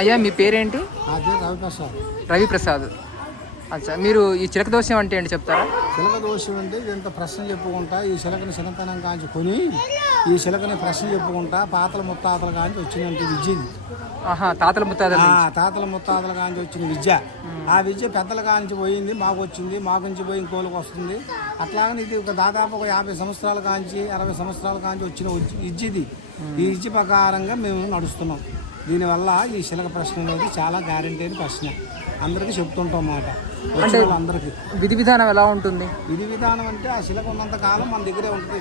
అయ్యా మీ పేరేంటి? నా పేరు రవిప్రసాద్. రవిప్రసాద్. అచ్చా, మీరు ఈ చిలక దోషం అంటే ఏంటి చెప్తారా? చిలక దోషం అంటే ఇంత ప్రశ్న చెప్పుకుంటా ఈ చిలకని చిన్నతనం కాంచి కొని ఈ చిలకని ప్రశ్న చెప్పుకుంటా పాతల ముత్తాతల కాంచి వచ్చినట్టు విద్య ఇది. తాతల ముత్తాతల తాతల ముత్తాతల కాంచి వచ్చిన విద్య. ఆ విద్య పెద్దల కాంచి పోయింది, మాకు వచ్చింది, మాకు నుంచి పోయి ఇంకోళ్ళకి వస్తుంది. అట్లాగని ఇది ఒక దాదాపు ఒక 50 సంవత్సరాల కాంచి 60 సంవత్సరాల కాంచి వచ్చిన విద్య ఇది. ఈ విద్య ప్రకారంగా మేము నడుస్తున్నాం. దీనివల్ల ఈ చిలక ప్రశ్న అనేది చాలా గ్యారంటీ అయిన ప్రశ్న, అందరికీ చెప్తుంటాం అన్నమాట. అంటే అందరికీ విధి విధానం ఎలా ఉంటుంది? విధి విధానం అంటే ఆ చిలక ఉన్నంత కాలం మన దగ్గరే ఉంటుంది.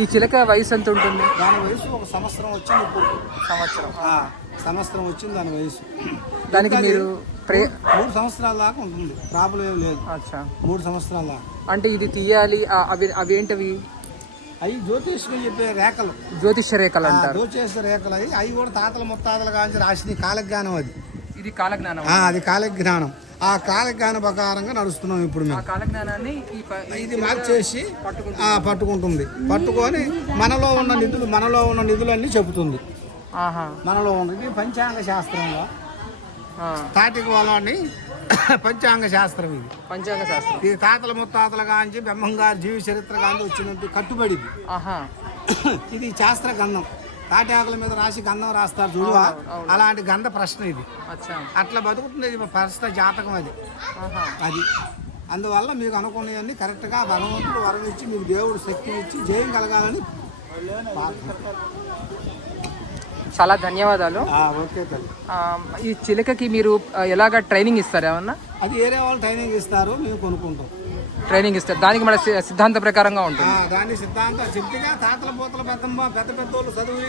ఈ చిలక వయసు ఎంత ఉంటుంది? దాని వయసు 1 సంవత్సరం వచ్చింది. ఇప్పుడు సంవత్సరం వచ్చింది దాని వయసు. దానికి మీరు 3 సంవత్సరాల దాకా ఉంటుంది, ప్రాబ్లం ఏం లేదు. 3 సంవత్సరాల దాకా. అంటే ఇది తీయాలి. అవి ఏంటవి? అవి జ్యోతిష్యం చెప్పే రేఖలు, జ్యోతిష్య రేఖలు అంటారు. జ్యోతిష్య రేఖలు అవి కూడా తాతల ముత్తాతల కాంచి రాసింది కాలజ్ఞానం. ఇది కాలజ్ఞానం. అది కాలజ్ఞానం. ఆ కాలజ్ఞానం ప్రకారంగా నడుస్తున్నాం ఇప్పుడు మేము. కాలజ్ఞానాన్ని ఇది మార్చేసి పట్టుకుంటుంది. పట్టుకొని మనలో ఉన్న నిధులన్నీ చెబుతుంది. మనలో ఉన్నది పంచాంగ శాస్త్రంలో తాటికి వాళ్ళని పంచాంగ శాస్త్రం. ఇది పంచాంగ శాస్త్రం. ఇది తాతల ముత్తాతల కాంచి బ్రహ్మంగారి జీవి చరిత్ర కాంచి వచ్చినట్టు కట్టుబడిది. ఇది శాస్త్ర గంధం. తాటి ఆకుల మీద రాసి గంధం రాస్తారు చూడు, అలాంటి గంధ ప్రశ్న ఇది. అట్లా బతుకుతుంది ఇది ప్రస్తుత జాతకం అది. అందువల్ల మీకు అనుకునేవన్నీ కరెక్ట్గా భగవంతుడు వరం ఇచ్చి మీకు దేవుడు శక్తి ఇచ్చి జయం కలగాలని. చాలా ధన్యవాదాలు. ఓకే తల్లి. ఈ చిలకకి మీరు ఎలాగ ట్రైనింగ్ ఇస్తారు ఏమన్నా? అది వేరే వాళ్ళు ట్రైనింగ్ ఇస్తారు, మేము కొనుక్కుంటాం. ట్రైనింగ్ ఇస్తారు, దానికి మన సిద్ధాంత ప్రకారంగా ఉంటుంది. దాని సిద్ధాంతం చెప్తేగా తాతల పోతల పెద్ద పెద్దోళ్ళు చదువు